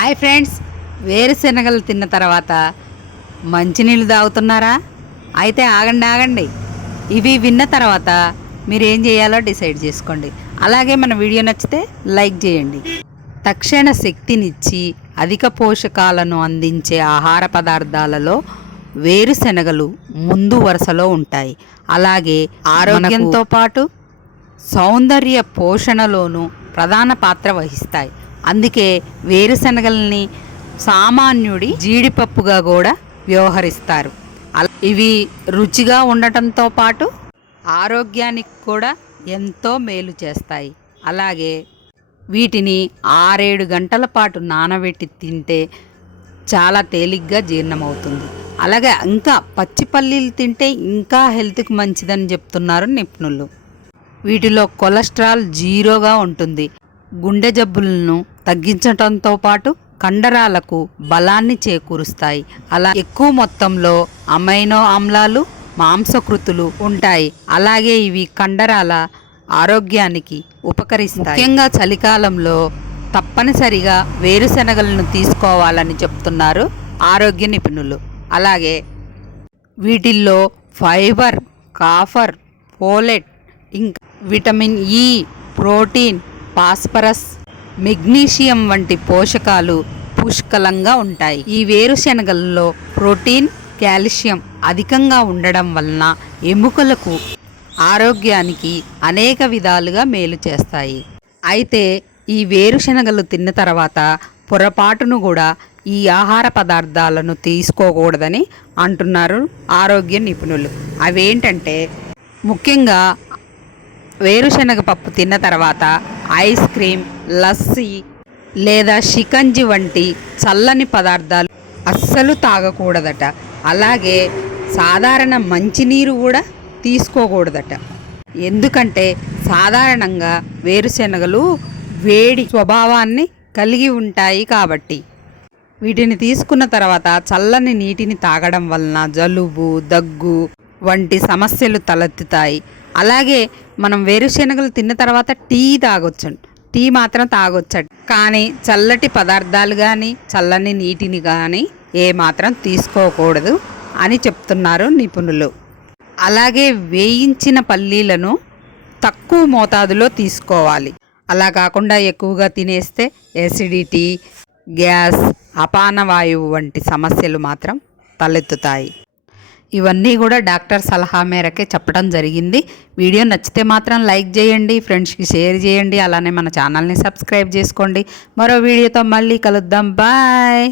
Hi friends, వేరుశెనగలు తిన్న తర్వాత మంచినీళ్ళు తాగుతున్నారా? అయితే ఆగండి. ఇవి విన్న తర్వాత మీరు ఏం చేయాలో డిసైడ్ చేసుకోండి. అలాగే మన వీడియో నచ్చితే లైక్ చేయండి. తక్షణ శక్తినిచ్చి అధిక పోషకాలను అందించే ఆహార పదార్థాలలో వేరుశెనగలు ముందు వరుసలో ఉంటాయి. అలాగే ఆరోగ్యంతో పాటు సౌందర్య పోషణలోనూ ప్రధాన పాత్ర వహిస్తాయి. అందుకే వేరుశెనగల్ని సామాన్యుడి జీడిపప్పుగా కూడా వ్యవహరిస్తారు. ఇవి రుచిగా ఉండటంతో పాటు ఆరోగ్యానికి కూడా ఎంతో మేలు చేస్తాయి. అలాగే వీటిని 6-7 గంటల పాటు నానబెట్టి తింటే చాలా తేలిగ్గా జీర్ణమవుతుంది. అలాగే ఇంకా పచ్చి పల్లీలు తింటే ఇంకా హెల్త్కి మంచిదని చెప్తున్నారు నిపుణులు. వీటిలో కొలెస్ట్రాల్ జీరోగా ఉంటుంది. గుండె జబ్బులను తగ్గించడంతో పాటు కండరాలకు బలాన్ని చేకూరుస్తాయి. అలా ఎక్కువ మొత్తంలో అమైనో ఆమ్లాలు, మాంసకృతులు ఉంటాయి. అలాగే ఇవి కండరాల ఆరోగ్యానికి ఉపకరిస్తాయి. ముఖ్యంగా చలికాలంలో తప్పనిసరిగా వేరుశెనగలను తీసుకోవాలని చెప్తున్నారు ఆరోగ్య నిపుణులు. అలాగే వీటిల్లో ఫైబర్, కాపర్, ఫోలేట్, ఇంకా vitamin E, protein, phosphorus, magnesium వంటి పోషకాలు పుష్కలంగా ఉంటాయి. ఈ వేరుశెనగల్లో ప్రోటీన్, కాల్షియం అధికంగా ఉండడం వలన ఎముకలకు ఆరోగ్యానికి అనేక విధాలుగా మేలు చేస్తాయి. అయితే ఈ వేరుశెనగలు తిన్న తర్వాత పొరపాటును కూడా ఈ ఆహార పదార్థాలను తీసుకోకూడదని అంటున్నారు ఆరోగ్య నిపుణులు. అవేంటంటే ముఖ్యంగా వేరుశెనగ పప్పు తిన్న తర్వాత ఐస్ క్రీమ్, లస్సీ లేదా షికంజి వంటి చల్లని పదార్థాలు అస్సలు తాగకూడదట. అలాగే సాధారణ మంచినీరు కూడా తీసుకోకూడదట. ఎందుకంటే సాధారణంగా వేరుశెనగలు వేడి స్వభావాన్ని కలిగి ఉంటాయి కాబట్టి. వీటిని తీసుకున్న తర్వాత చల్లని నీటిని తాగడం వలన జలుబు, దగ్గు వంటి సమస్యలు తలెత్తుతాయి. అలాగే మనం వేరుశెనగలు తిన్న తర్వాత టీ తాగొచ్చు. టీ మాత్రం తాగొచ్చట. కానీ చల్లటి పదార్థాలు కానీ చల్లని నీటిని కానీ ఏమాత్రం తీసుకోకూడదు అని చెప్తున్నారు నిపుణులు. అలాగే వేయించిన పల్లీలను తక్కువ మోతాదులో తీసుకోవాలి. అలా కాకుండా ఎక్కువగా తినేస్తే ఎసిడిటీ, గ్యాస్, అపానవాయువు వంటి సమస్యలు మాత్రం తలెత్తుతాయి. ఇవన్నీ కూడా డాక్టర్ సలహా మేరకే చెప్పడం జరిగింది. వీడియో నచ్చితే మాత్రం లైక్ చేయండి, ఫ్రెండ్స్కి షేర్ చేయండి. అలానే మన ఛానల్ని సబ్స్క్రైబ్ చేసుకోండి. మరో వీడియోతో మళ్ళీ కలుద్దాం. బాయ్.